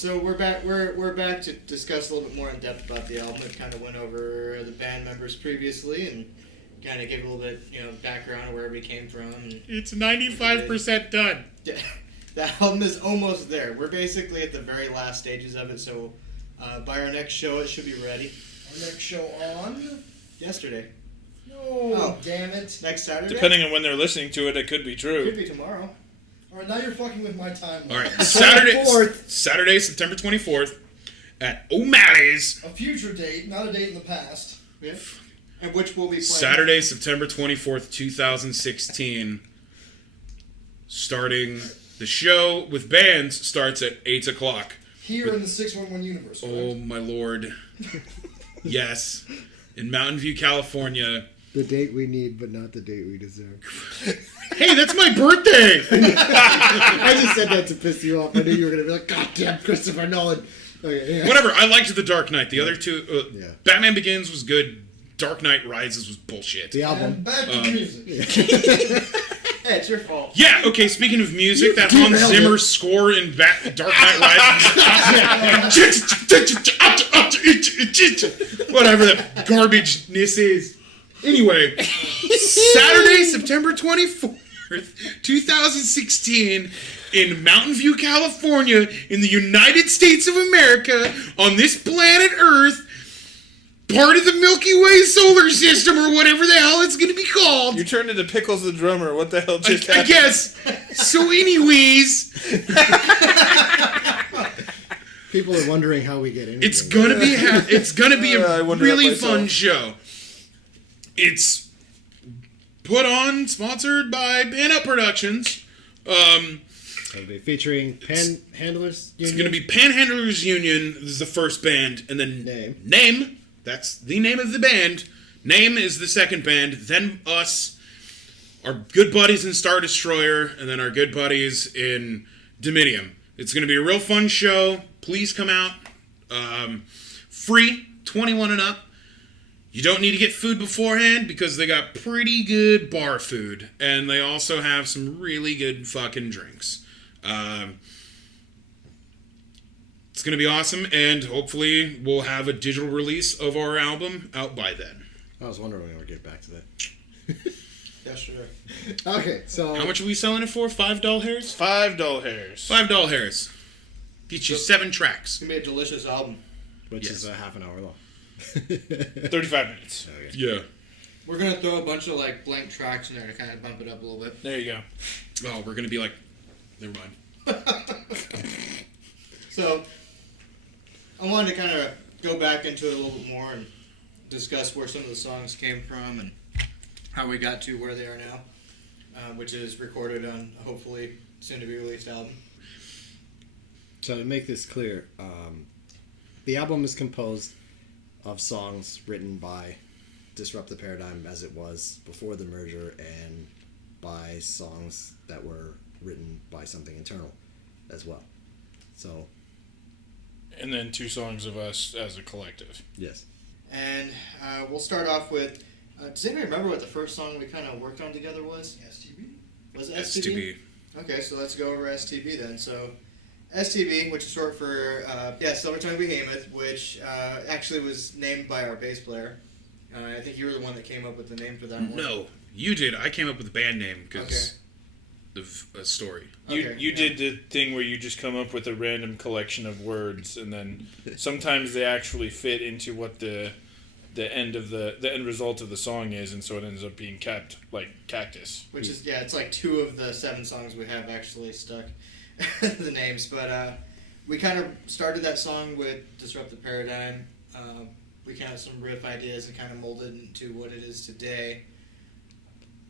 So we're back. We're back to discuss a little bit more in depth about the album. We kind of went over the band members previously and kind of gave a little bit, background of where we came from. And it's 95% done. Yeah, the album is almost there. We're basically at the very last stages of it. So by our next show, it should be ready. Our next show on yesterday. No, damn it. Next Saturday. Depending on when they're listening to it, it could be true. It could be tomorrow. All right, now you're fucking with my timeline. All right, Saturday, September 24th at O'Malley's. A future date, not a date in the past. Yeah. And which will be playing. Saturday, September 24th, 2016. Starting the show with bands starts at 8 o'clock. Here in the 611 universe. Right? Oh, my lord. Yes. In Mountain View, California. The date we need, but not the date we deserve. Hey, that's my birthday! I just said that to piss you off. I knew you were going to be like, God damn, Christopher Nolan. Okay, yeah. Whatever, I liked The Dark Knight. The other two, yeah. Batman Begins was good. Dark Knight Rises was bullshit. The album. And back to the music. Hey, it's your fault. Yeah, okay, speaking of music, that Hans Zimmer score in Dark Knight Rises. Whatever that garbageness is. Anyway, Saturday, September 24th, 2016, in Mountain View, California, in the United States of America, on this planet Earth, part of the Milky Way solar system, or whatever the hell it's going to be called. You turned into Pickles the drummer. What the hell just happened? I guess. So anyways... People are wondering how we get in. It's gonna be a really fun show. It's put on, sponsored by Pan Productions. It'll be featuring Panhandlers Union. It's gonna be Panhandlers Union. This is the first band, and then Name. That's the name of the band. Name is the second band. Then us, our good buddies in Star Destroyer, and then our good buddies in Dimidium. It's gonna be a real fun show. Please come out. Free, 21 and up. You don't need to get food beforehand because they got pretty good bar food. And they also have some really good fucking drinks. It's going to be awesome. And hopefully we'll have a digital release of our album out by then. I was wondering when we would get back to that. Yeah, sure. Okay, so... How much are we selling it for? $5 hairs? $5 hairs. $5 hairs. Get you 7 tracks. It's going to be a delicious album. Which is a half an hour long. 35 minutes. Okay. Yeah. We're going to throw a bunch of blank tracks in there to kind of bump it up a little bit. There you go. Oh, we're going to be like... Never mind. So, I wanted to kind of go back into it a little bit more and discuss where some of the songs came from and how we got to where they are now, which is recorded on a hopefully soon-to-be released album. So to make this clear, the album is composed of songs written by Disrupt the Paradigm as it was before the merger and by songs that were written by something internal as well. So... And then 2 songs of us as a collective. Yes. And we'll start off with... does anybody remember what the first song we kind of worked on together was? STB? Was it STB? Okay, so let's go over STB then. So... STB, which is short for, Silvertongue Behemoth, which actually was named by our bass player. I think you were the one that came up with the name for that one. No, you did. I came up with the band name because of a story. You did the thing where you just come up with a random collection of words, and then sometimes they actually fit into what the end result of the song is, and so it ends up being kept like Cactus. Which is, it's like 2 of the 7 songs we have actually stuck. The names, but we kind of started that song with Disrupt the Paradigm. We kind of had some riff ideas and kind of molded into what it is today.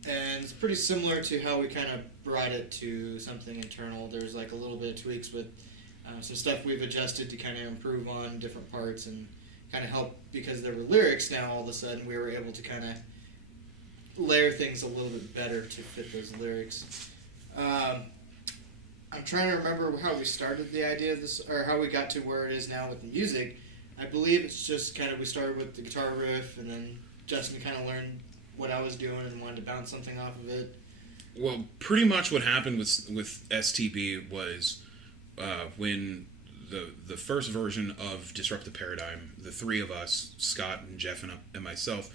And it's pretty similar to how we kind of brought it to something internal. There's like a little bit of tweaks with some stuff we've adjusted to kind of improve on different parts and kind of help because there were lyrics now all of a sudden we were able to kind of layer things a little bit better to fit those lyrics. I'm trying to remember how we started the idea of this, or how we got to where it is now with the music. I believe it's just kind of we started with the guitar riff, and then Justin kind of learned what I was doing and wanted to bounce something off of it. Well, pretty much what happened with STB was when the first version of Disrupt the Paradigm, the three of us, Scott and Jeff and myself,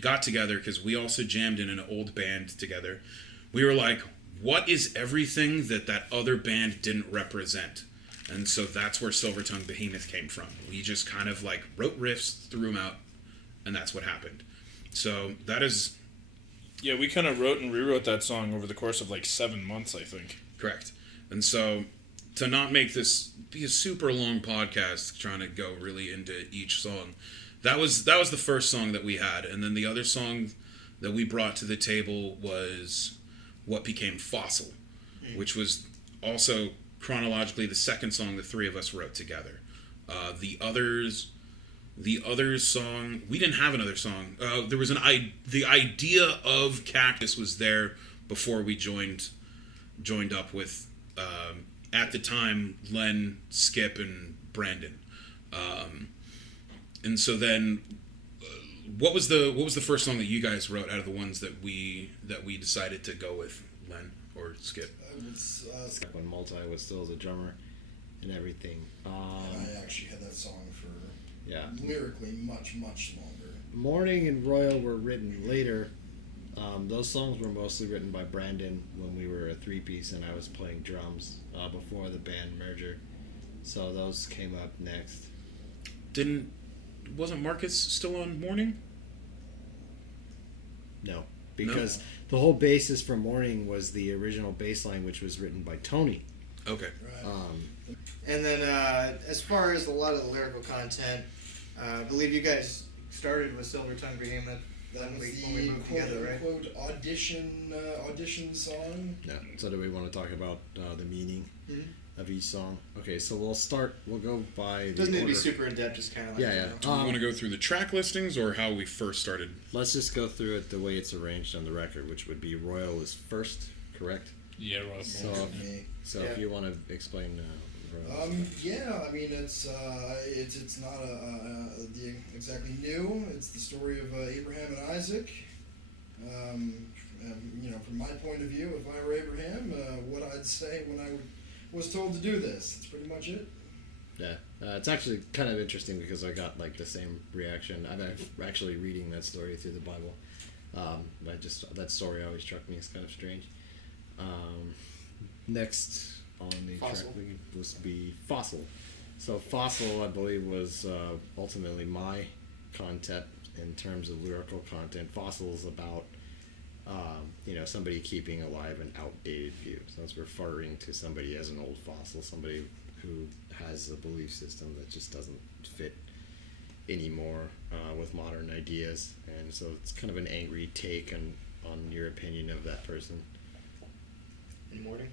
got together because we also jammed in an old band together. We were like, what is everything that other band didn't represent? And so that's where Silvertongue Behemoth came from. We just kind of like wrote riffs, threw them out, and that's what happened. So that is... Yeah, we kind of wrote and rewrote that song over the course of like 7 months, I think. Correct. And so to not make this be a super long podcast trying to go really into each song, that was the first song that we had. And then the other song that we brought to the table was what became Fossil, which was also chronologically the second song the three of us wrote together. The other song, we didn't have another song. There was the idea of Cactus was there before we joined up with at the time Len, Skip, and Brandon. And so then, what was the first song that you guys wrote out of the ones that we decided to go with, Len or Skip? It was, When Multi was still the drummer and everything. I actually had that song for lyrically much longer. Morning and Royal were written later. Those songs were mostly written by Brandon when we were a three-piece and I was playing drums before the band merger. So those came up next. Wasn't Marcus still on Morning? No, because the whole basis for Morning was the original bass line, which was written by Tony. Okay. Right. And then as far as a lot of the lyrical content, I believe you guys started with Silvertongue Behemoth. That was when we the moved together, right? quote audition song. Yeah. So do we want to talk about the meaning Mm-hmm. of each song? Okay, so we'll go by the Doesn't need to order. be super in depth, just kind of like Yeah. Do we want to go through the track listings or how we first started? Let's just go through it the way it's arranged on the record, which would be Royal is first, correct? Yeah, Rob. So, Me. so Yeah. if you want to explain Royal. Yeah, I mean it's not exactly new. It's the story of Abraham and Isaac. From my point of view, if I were Abraham, what I'd say when I was told to do this. That's pretty much it. Yeah, it's actually kind of interesting because I got like the same reaction. I'm actually reading that story through the Bible. That story always struck me as kind of strange. Next on the Fossil. track was be Fossil. So Fossil, I believe, was ultimately my concept in terms of lyrical content. Fossil is about somebody keeping alive an outdated view. So it's referring to somebody as an old fossil, somebody who has a belief system that just doesn't fit anymore with modern ideas. And so it's kind of an angry take on your opinion of that person. in Morning.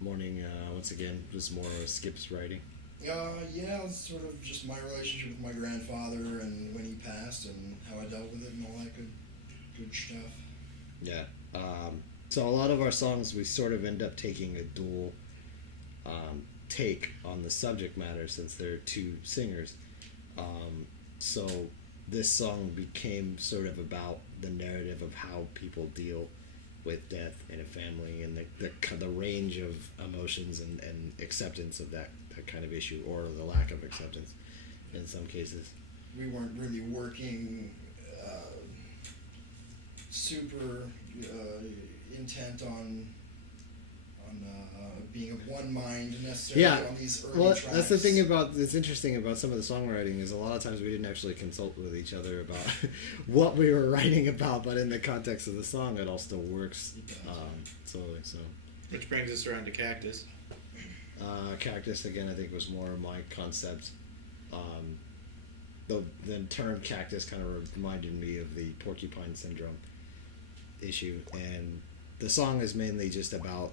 Morning, once again, was more of Skip's writing. It's sort of just my relationship with my grandfather and when he passed and how I dealt with it and all that good stuff. Yeah. So a lot of our songs, we sort of end up taking a dual take on the subject matter since there are two singers. So this song became sort of about the narrative of how people deal with death in a family and the range of emotions and acceptance of that kind of issue, or the lack of acceptance in some cases. We weren't really working super intent on being of one mind necessarily on these early tracks. That's the thing that's interesting about some of the songwriting is a lot of times we didn't actually consult with each other about what we were writing about, but in the context of the song it all still works. So Which brings us around to Cactus. Cactus again I think was more of my concept. The term cactus kind of reminded me of the porcupine syndrome issue, and the song is mainly just about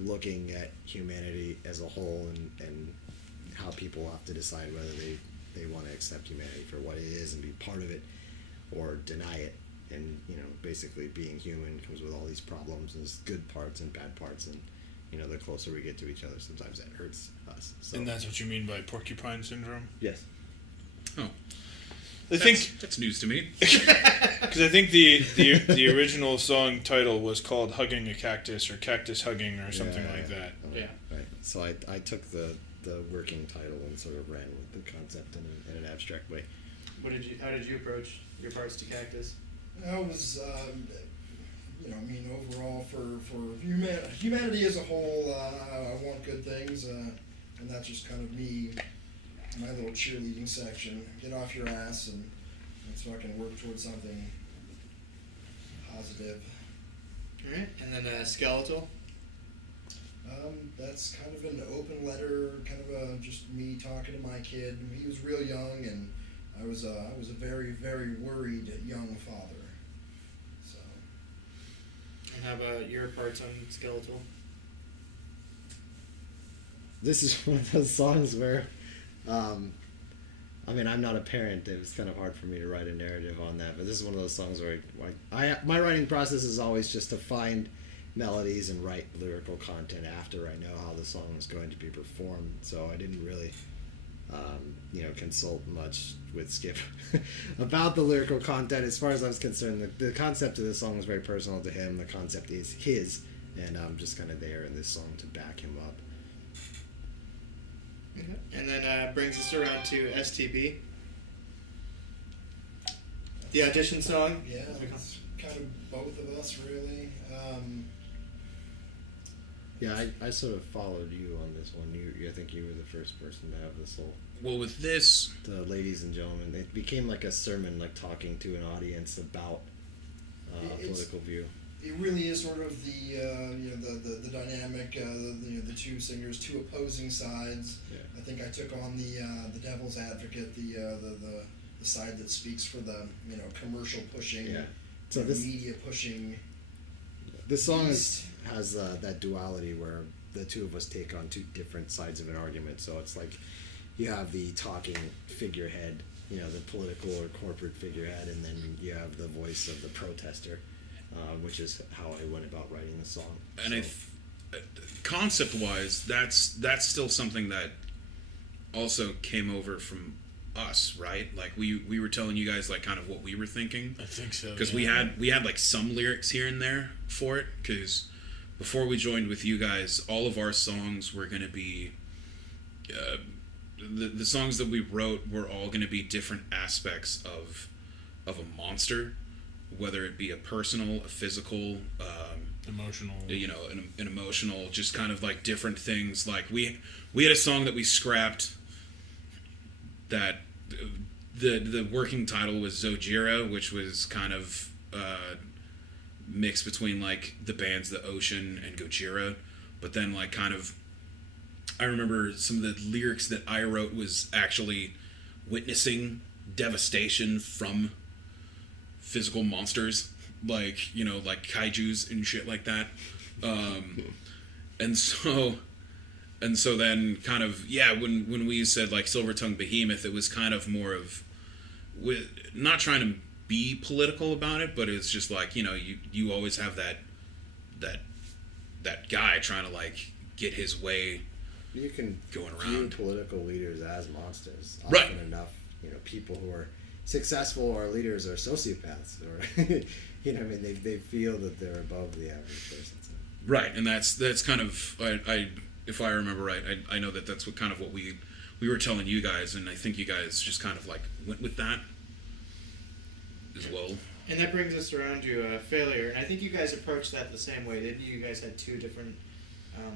looking at humanity as a whole and how people have to decide whether they want to accept humanity for what it is and be part of it or deny it. And basically being human comes with all these problems. There's good parts and bad parts, and the closer we get to each other, sometimes that hurts us. So. And that's what you mean by porcupine syndrome? Yes. Oh, I think that's news to me. because I think the original song title was called "Hugging a Cactus" or "Cactus Hugging" or something like that. Yeah. Right. So I took the the working title and sort of ran with the concept in an abstract way. How did you approach your parts to Cactus? I was, overall for humanity as a whole, I want good things, and that's just kind of me, my little cheerleading section. Get off your ass and let's fucking work towards something positive. All right, and then Skeletal. That's kind of an open letter, kind of just me talking to my kid. He was real young, and I was a very, very worried young father. So. And how about your parts on Skeletal? This is one of those songs where, I'm not a parent. It was kind of hard for me to write a narrative on that, but this is one of those songs where my writing process is always just to find melodies and write lyrical content after I know how the song is going to be performed. So I didn't really, consult much with Skip about the lyrical content. As far as I was concerned, the concept of this song was very personal to him. The concept is his, and I'm just kind of there in this song to back him up. Okay. And then brings us around to STB. The audition song. Yeah, it's kind of both of us, really. Yeah, I sort of followed you on this one. I think you were the first person to have this whole. Well, with this, The ladies and gentlemen, it became like a sermon, like talking to an audience about a political view. It really is sort of the dynamic, the two singers, two opposing sides. Yeah. I think I took on the devil's advocate, the side that speaks for the commercial pushing, Yeah. So this media pushing. this song has that duality where the two of us take on two different sides of an argument. So it's like you have the talking figurehead, the political or corporate figurehead, and then you have the voice of the protester, which is how I went about writing the song. and concept-wise, that's still something that also came over from us, right? Like we were telling you guys like kind of what we were thinking, I think so. because we had like some lyrics here and there for it. Because before we joined with you guys, all of our songs were going to be the songs that we wrote were all going to be different aspects of a monster, whether it be a personal, a physical, Emotional. an emotional, just kind of like different things. Like we had a song that we scrapped that the working title was Zojira, which was kind of mixed between like the bands The Ocean and Gojira, but then like kind of I remember some of the lyrics that I wrote was actually witnessing devastation from physical monsters, like like kaijus and shit like that, and so then kind of when we said like Silver Tongue Behemoth, it was kind of more of with not trying to be political about it, but it's just like you always have that guy trying to like get his way. You can going view around political leaders as monsters. Often Right. enough, people who are successful or leaders are sociopaths, or they feel that they're above the average person. So. Right, and that's kind of I if I remember right, I know that's what we were telling you guys, and I think you guys just kind of like went with that as well. And that brings us around to Failure. And I think you guys approached that the same way, didn't you? You guys had two different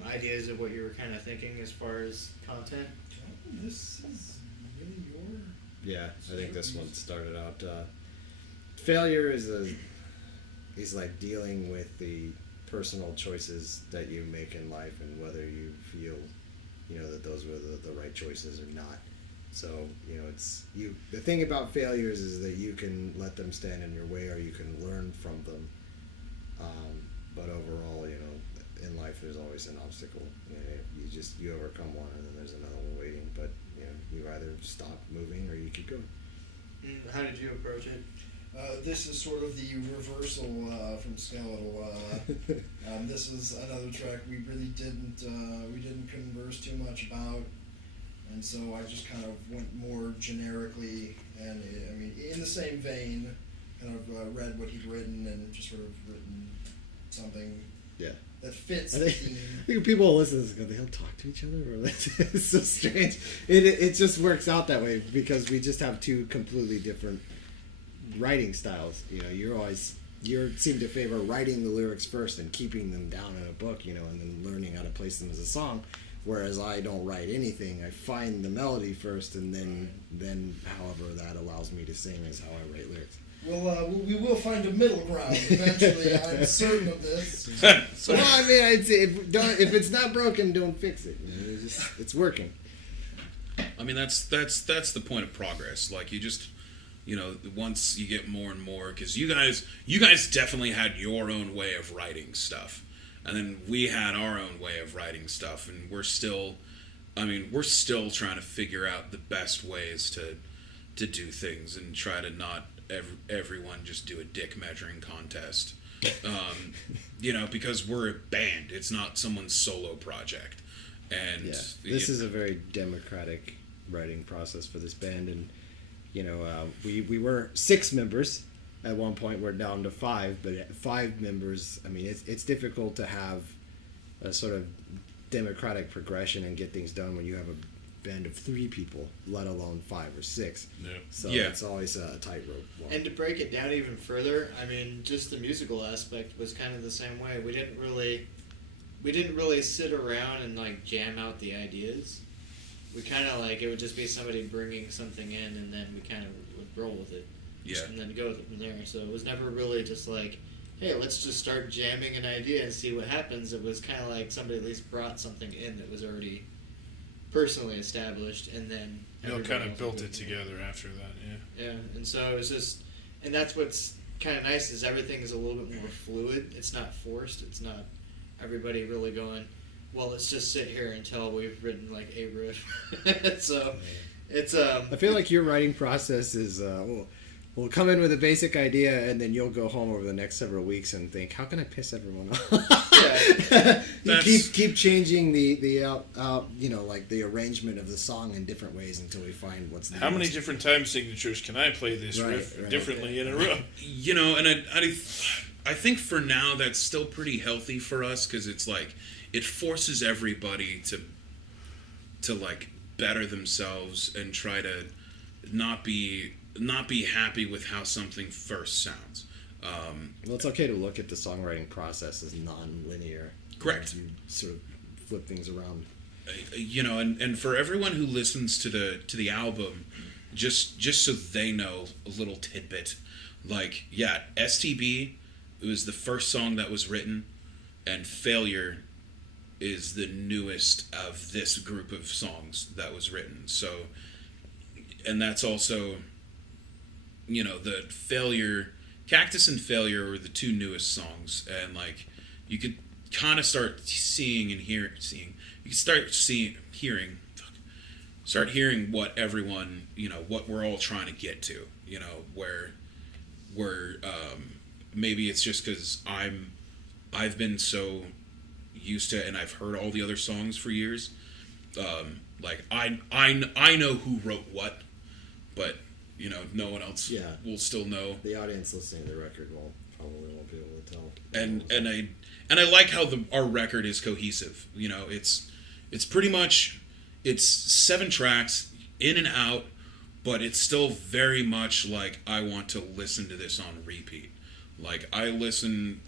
ideas of what you were kind of thinking as far as content. This is really your. Yeah, I think this one started out. Failure is like dealing with the personal choices that you make in life and whether you feel, that those were the right choices or not. So, it's you. The thing about failures is that you can let them stand in your way or you can learn from them. But overall, in life there's always an obstacle. You overcome one and then there's another one waiting. But you either stop moving or you keep going. How did you approach it? This is sort of the reversal from Skeletal. This is another track we really didn't converse too much about, and so I just kind of went more generically and in the same vein, kind of read what he'd written and just sort of written something Yeah. that fits I the think, theme. I think people will listen to this and go, they don't talk to each other? Or it's so strange. It just works out that way because we just have two completely different writing styles. You know, you seem to favor writing the lyrics first and keeping them down in a book, you know, and then learning how to place them as a song. Whereas I don't write anything. I find the melody first, and then however that allows me to sing is how I write lyrics. Well, we will find a middle ground eventually. I'm certain of this. Well, I mean, I'd say if it's not broken, don't fix it. You know, it's working. I mean, that's the point of progress. Like, you just, you know, once you get more and more, because you guys definitely had your own way of writing stuff, and then we had our own way of writing stuff, and we're still trying to figure out the best ways to do things and try to not everyone just do a dick measuring contest. You know, because we're a band. It's not someone's solo project. And Yeah, this is a very democratic writing process for this band, and you know, we were 6 members at one point. We're down to 5, but at 5 members, I mean, it's difficult to have a sort of democratic progression and get things done when you have a band of 3 people, let alone 5 or 6. Yeah. So Yeah. it's always a tightrope walk. And to break it down even further, I mean, just the musical aspect was kind of the same way. We didn't really sit around and like jam out the ideas. We kind of like, it would just be somebody bringing something in, and then we kind of would roll with it. Yeah. And then go with it from there. So it was never really just like, hey, let's just start jamming an idea and see what happens. It was kind of like somebody at least brought something in that was already personally established, and then You all everybody kind of else built would it do together after that, yeah. Yeah, and so it's just, and that's what's kind of nice is everything is a little bit more fluid. It's not forced. It's not everybody really going, well, let's just sit here until we've written like a riff. So it's I feel like your writing process is we'll come in with a basic idea, and then you'll go home over the next several weeks and think, how can I piss everyone off? Yeah. You keep changing the you know, like the arrangement of the song in different ways until we find what's the How many most- different time signatures can I play this Right, riff right. differently in a row? You know, and I think for now that's still pretty healthy for us, because it's like it forces everybody to like better themselves and try to not be happy with how something first sounds. Well, it's okay to look at the songwriting process as non-linear. Correct. You sort of flip things around. You know, and for everyone who listens to the album, just so they know a little tidbit, like, yeah, STB, it was the first song that was written, and Failure is the newest of this group of songs that was written. So, and that's also, you know, the Cactus and Failure were the 2 newest songs, and like, you could kind of start seeing and hearing, you could start hearing what everyone, you know, what we're all trying to get to, you know, where maybe it's just because I've been so used to, and I've heard all the other songs for years. Like I know who wrote what, but you know, no one else will still know. The audience listening to the record probably won't be able to tell. And I like how our record is cohesive. You know, it's pretty much, it's 7 tracks in and out, but it's still very much like I want to listen to this on repeat. Like I listen.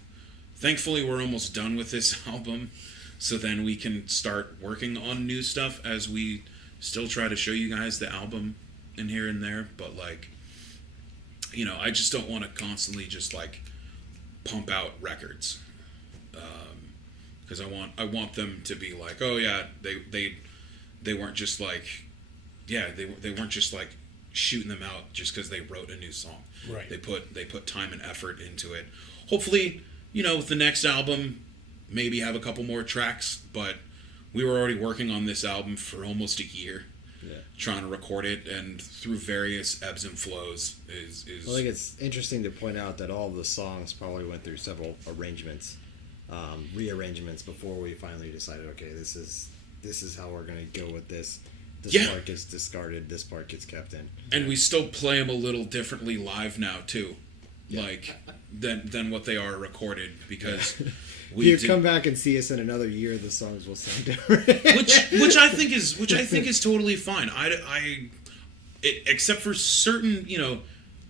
Thankfully, we're almost done with this album, so then we can start working on new stuff as we still try to show you guys the album in here and there. But like, you know, I just don't want to constantly just like pump out records, because I want them to be like, oh yeah, they weren't just like, yeah, they weren't just like shooting them out just because they wrote a new song. Right. They put time and effort into it. Hopefully, you know, with the next album, maybe have a couple more tracks, but we were already working on this album for almost a year, trying to record it, and through various ebbs and flows is. I think it's interesting to point out that all of the songs probably went through several arrangements, rearrangements before we finally decided, okay, this is how we're going to go with this. This part gets discarded, this part gets kept in. And we still play them a little differently live now too. like than what they are recorded, because You come back and see us in another year, the songs will sound different. which I think is totally fine. Except for certain,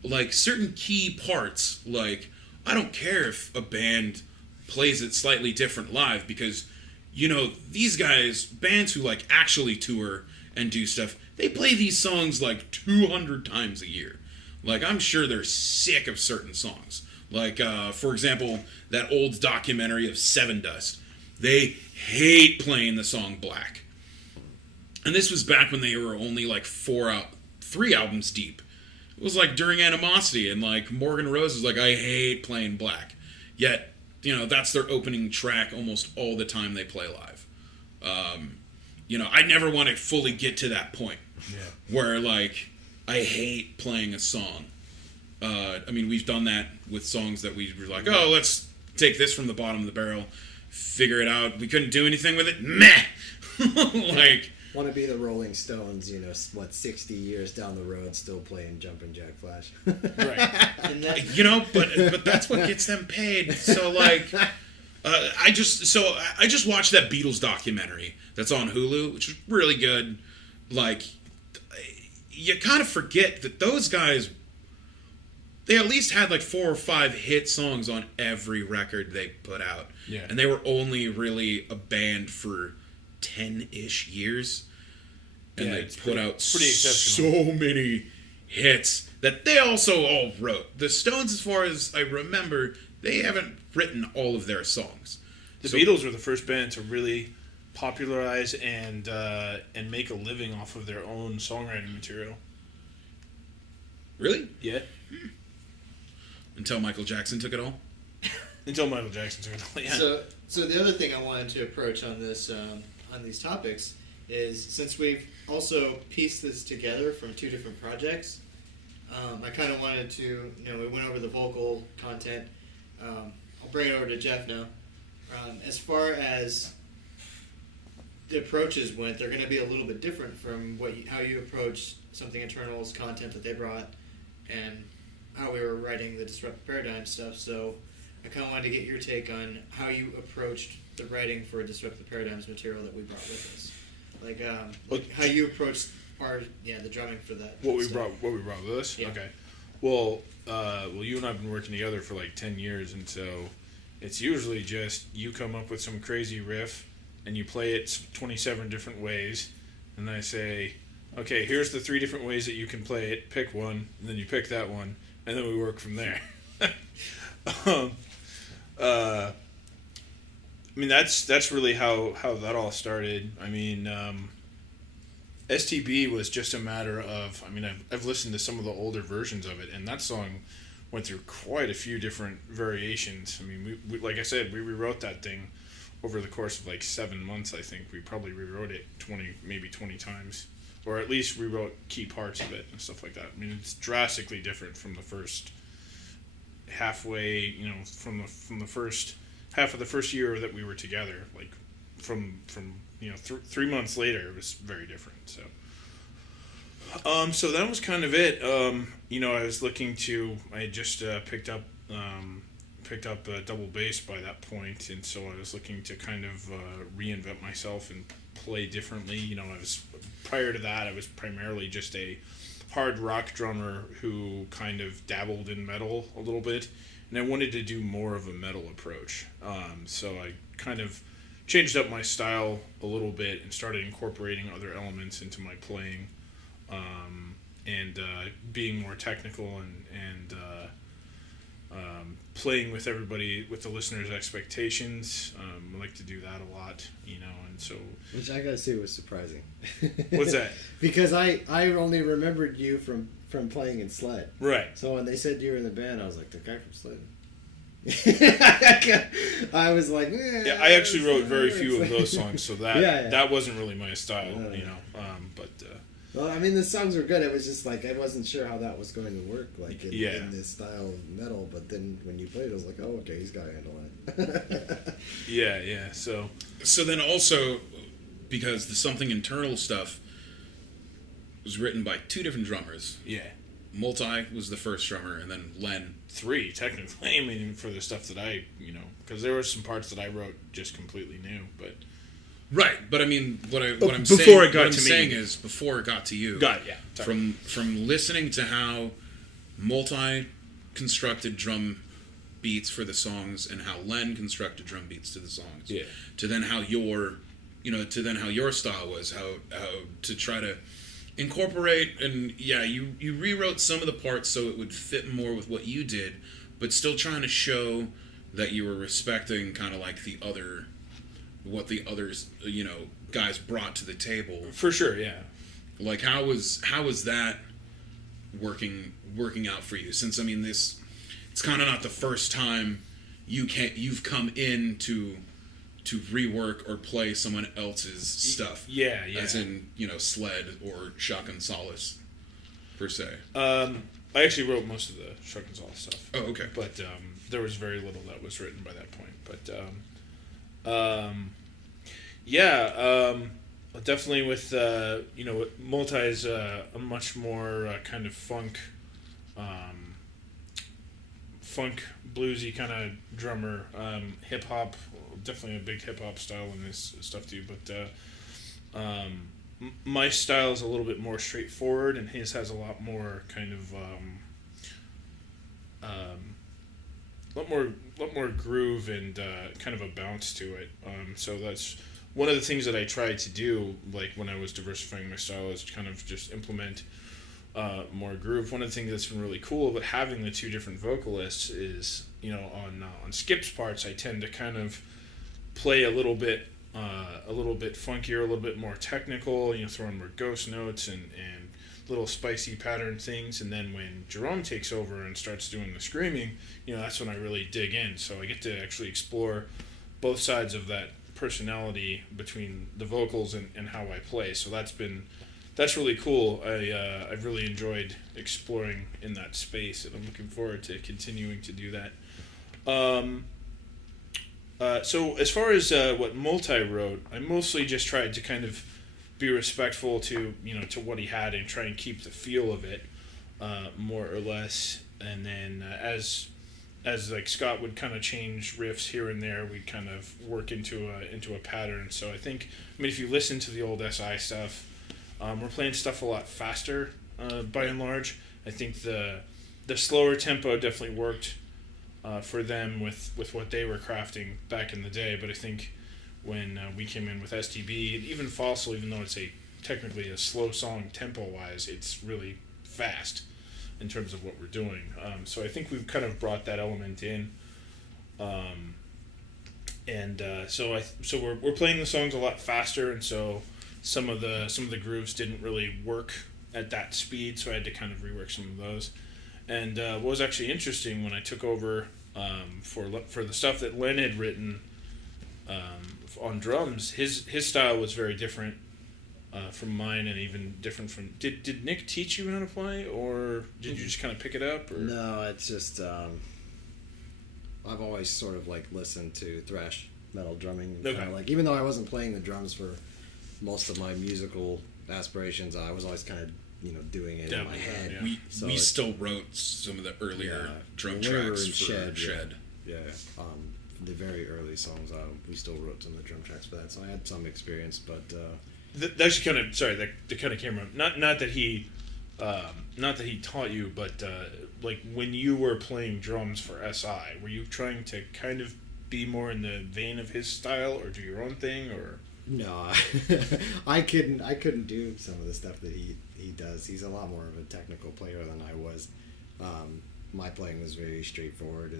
like certain key parts. Like, I don't care if a band plays it slightly different live, because these guys, bands who like actually tour and do stuff, they play these songs like 200 times a year. Like, I'm sure they're sick of certain songs. Like, for example, that old documentary of Seven Dust. They hate playing the song Black. And this was back when they were only like 3 albums deep. It was like during Animosity, and like Morgan Rose was like, I hate playing Black. Yet, that's their opening track almost all the time they play live. I never want to fully get to that point where like I hate playing a song. We've done that with songs that we were like, oh, let's take this from the bottom of the barrel, figure it out. We couldn't do anything with it. Meh. Like, want to be the Rolling Stones, 60 years down the road, still playing Jumpin' Jack Flash. Right. But that's what gets them paid. So like, I just watched that Beatles documentary that's on Hulu, which is really good. Like, you kind of forget that those guys, they at least had like 4 or 5 hit songs on every record they put out. Yeah. And they were only really a band for 10-ish years. And they put out so many hits that they also all wrote. The Stones, as far as I remember, they haven't written all of their songs. The Beatles were the first band to really popularize and make a living off of their own songwriting material. Really? Yeah. Until Michael Jackson took it all? Until Michael Jackson took it all, yeah. So the other thing I wanted to approach on this, on these topics, is since we've also pieced this together from 2 different projects, I kind of wanted to, we went over the vocal content. I'll bring it over to Jeff now. As far as the approaches went, they're going to be a little bit different from how you approached Something Eternal's content that they brought, and how we were writing the Disrupt the Paradigm stuff. So I kind of wanted to get your take on how you approached the writing for Disrupt the Paradigm's material that we brought with us. Like how you approached the drumming for that. What we brought with us? Yeah. Okay. Well, you and I have been working together for like 10 years, and so it's usually just you come up with some crazy riff and you play it 27 different ways, and then I say, okay, here's the 3 different ways that you can play it, pick one, and then you pick that one, and then we work from there. That's really how that all started. STB was just a matter of, I've listened to some of the older versions of it, and that song went through quite a few different variations. We like I said, we rewrote that thing over the course of like 7 months. I think we probably rewrote it 20 times, or at least rewrote key parts of it and stuff like that. It's drastically different from the first halfway, from the first half of the first year that we were together. Like from 3 months later, it was very different. So that was kind of it. I was looking to. I had just picked up a double bass by that point, and so I was looking to kind of reinvent myself and play differently. Prior to that, I was primarily just a hard rock drummer who kind of dabbled in metal a little bit, and I wanted to do more of a metal approach. So I kind of changed up my style a little bit and started incorporating other elements into my playing, and being more technical and playing with everybody, with the listeners' expectations. I like to do that a lot, and so... Which I gotta say was surprising. What's that? Because I only remembered you from playing in Sled. Right. So when they said you were in the band, I was like, the guy from Sled. I was like, yeah, I actually wrote very few of those songs, so that that wasn't really my style, but well, the songs were good. It was just like I wasn't sure how that was going to work, like in this style of metal. But then when you played, I was like, oh, okay, he's got to handle it. yeah. So then also, because the Something Internal stuff was written by 2 different drummers. Yeah. Multi was the first drummer, and then Len. 3 technically. I mean, for the stuff that I, because there were some parts that I wrote just completely new, but Right, but I mean, what I'm before saying, it got what I'm to me. saying is before it got to you. Sorry. From listening to how Multi constructed drum beats for the songs and how Len constructed drum beats to the songs. Yeah. To then how your style was, how to try to incorporate, and you rewrote some of the parts so it would fit more with what you did, but still trying to show that you were respecting kind of like what the others guys brought to the table. For sure, yeah. Like how was that working out for you? Since I mean it's kind of not the first time you've come in to rework or play someone else's stuff. Yeah. As in, Sled or Shotgun Solace, per se. I actually wrote most of the Shotgun Solace stuff. Oh, okay. But there was very little that was written by that point. But definitely with Multi is a much more kind of funk bluesy kind of drummer, hip hop, definitely a big hip hop style in this stuff too. But my style is a little bit more straightforward, and his has a lot more kind of lot more groove and kind of a bounce to it. So that's one of the things that I tried to do, like when I was diversifying my style, is kind of just implement more groove. One of the things that's been really cool about having the 2 different vocalists is, on Skip's parts, I tend to kind of play a little bit funkier, a little bit more technical, throw in more ghost notes and little spicy pattern things. And then when Jerome takes over and starts doing the screaming, that's when I really dig in. So I get to actually explore both sides of that personality between the vocals and how I play. So that's really cool. I've really enjoyed exploring in that space, and I'm looking forward to continuing to do that. So as far as what Multi wrote, I mostly just tried to kind of be respectful to to what he had and try and keep the feel of it, more or less. And then as like Scott would kind of change riffs here and there, we'd kind of work into a pattern. So I mean, if you listen to the old SI stuff, we're playing stuff a lot faster, by and large. I think the slower tempo definitely worked for them with what they were crafting back in the day. But I think when we came in with STB, even Fossil, even though it's technically a slow song tempo-wise, it's really fast in terms of what we're doing. So I think we've kind of brought that element in. So we're playing the songs a lot faster, and so some of the grooves didn't really work at that speed, so I had to kind of rework some of those. And what was actually interesting when I took over for the stuff that Len had written on drums, his style was very different from mine, and even different from. Did Nick teach you how to play, or did you just kind of pick it up? Or? No, it's just I've always sort of like listened to thrash metal drumming. Okay. Like, even though I wasn't playing the drums for most of my musical aspirations, I was always kind of doing it in my head. Yeah. We still wrote some of the earlier drum tracks for Shed. Yeah. The very early songs, we still wrote some of the drum tracks for that, so I had some experience. But that's kind of that kind of came up. Not that he taught you, but like when you were playing drums for SI, were you trying to kind of be more in the vein of his style, or do your own thing, or? No, I couldn't do some of the stuff that he does. He's a lot more of a technical player than I was. My playing was very straightforward.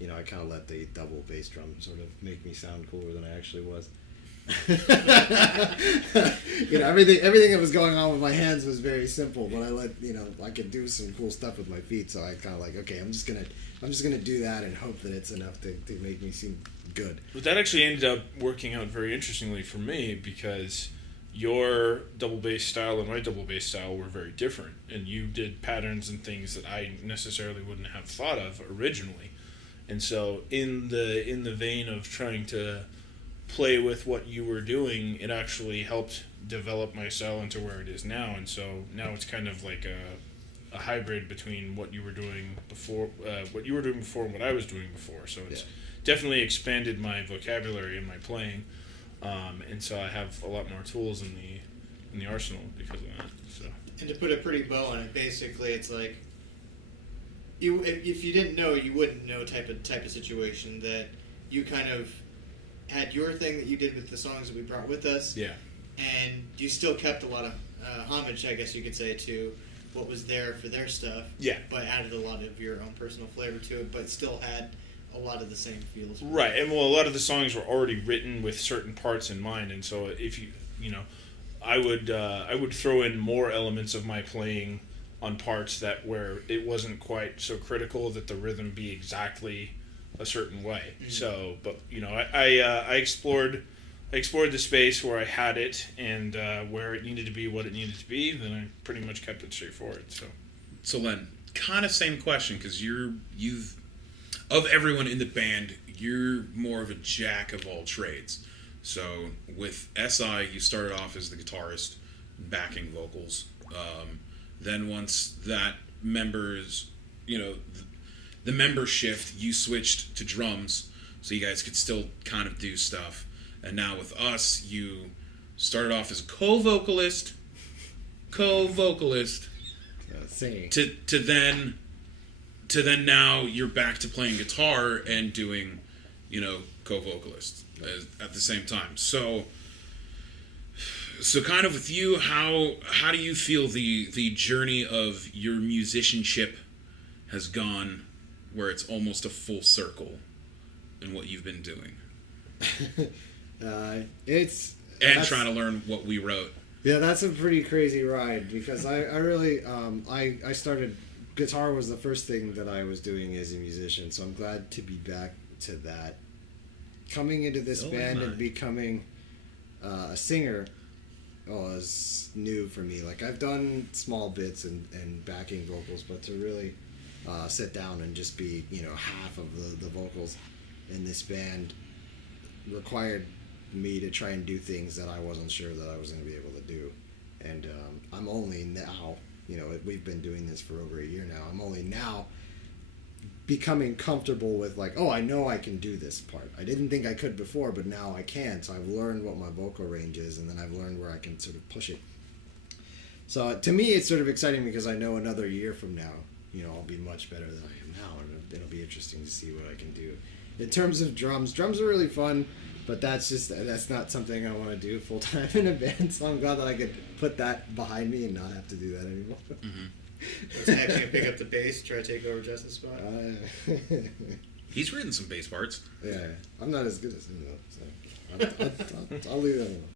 I kind of let the double bass drum sort of make me sound cooler than I actually was. Everything that was going on with my hands was very simple, but I could do some cool stuff with my feet. So I kind of like, okay, I'm just gonna do that and hope that it's enough to make me seem good. But that actually ended up working out very interestingly for me, because your double bass style and my double bass style were very different, and you did patterns and things that I necessarily wouldn't have thought of originally. And so in the vein of trying to play with what you were doing, it actually helped develop my style into where it is now. And so now it's kind of like a hybrid between what you were doing before, and what I was doing before. So it's definitely expanded my vocabulary and my playing, and so I have a lot more tools in the arsenal because of that. So. And to put a pretty bow on it, basically, it's like if you didn't know, you wouldn't know type of situation that you kind of had your thing that you did with the songs that we brought with us. Yeah. And you still kept a lot of homage, I guess you could say, to what was there for their stuff. Yeah. But added a lot of your own personal flavor to it, but still had a lot of the same feels. Right, and well, a lot of the songs were already written with certain parts in mind, and so if I would throw in more elements of my playing on parts that where it wasn't quite so critical that the rhythm be exactly a certain way. Mm-hmm. So, but I explored the space where I had it and where it needed to be what it needed to be. Then I pretty much kept it straightforward. So Len, kind of same question because of everyone in the band, you're more of a jack of all trades. So with SI, you started off as the guitarist, backing vocals. Then once that members, the member shift, you switched to drums, so you guys could still kind of do stuff. And now with us, you started off as co-vocalist, Singing. to then now you're back to playing guitar and doing, co-vocalist at the same time. So kind of with you, how do you feel the journey of your musicianship has gone, where it's almost a full circle in what you've been doing? Trying to learn what we wrote. Yeah, that's a pretty crazy ride because I really I started, guitar was the first thing that I was doing as a musician, so I'm glad to be back to that. Coming into this band and becoming a singer was new for me. Like, I've done small bits and backing vocals, but to really sit down and just be half of the vocals in this band required me to try and do things that I wasn't sure that I was going to be able to do. And I'm only now, we've been doing this for over a year now, I'm only now becoming comfortable with I know I can do this part. I didn't think I could before, but now I can. So I've learned what my vocal range is, and then I've learned where I can sort of push it. So to me, it's sort of exciting because I know another year from now, I'll be much better than I am now, and it'll be interesting to see what I can do. In terms of drums are really fun, but that's not something I want to do full time in a band. So I'm glad that I could put that behind me and not have to do that anymore. Mm-hmm. It's actually gonna pick up the bass, try to take over Justin's spot. He's written some bass parts. Yeah, I'm not as good as him though. So I'll leave that alone.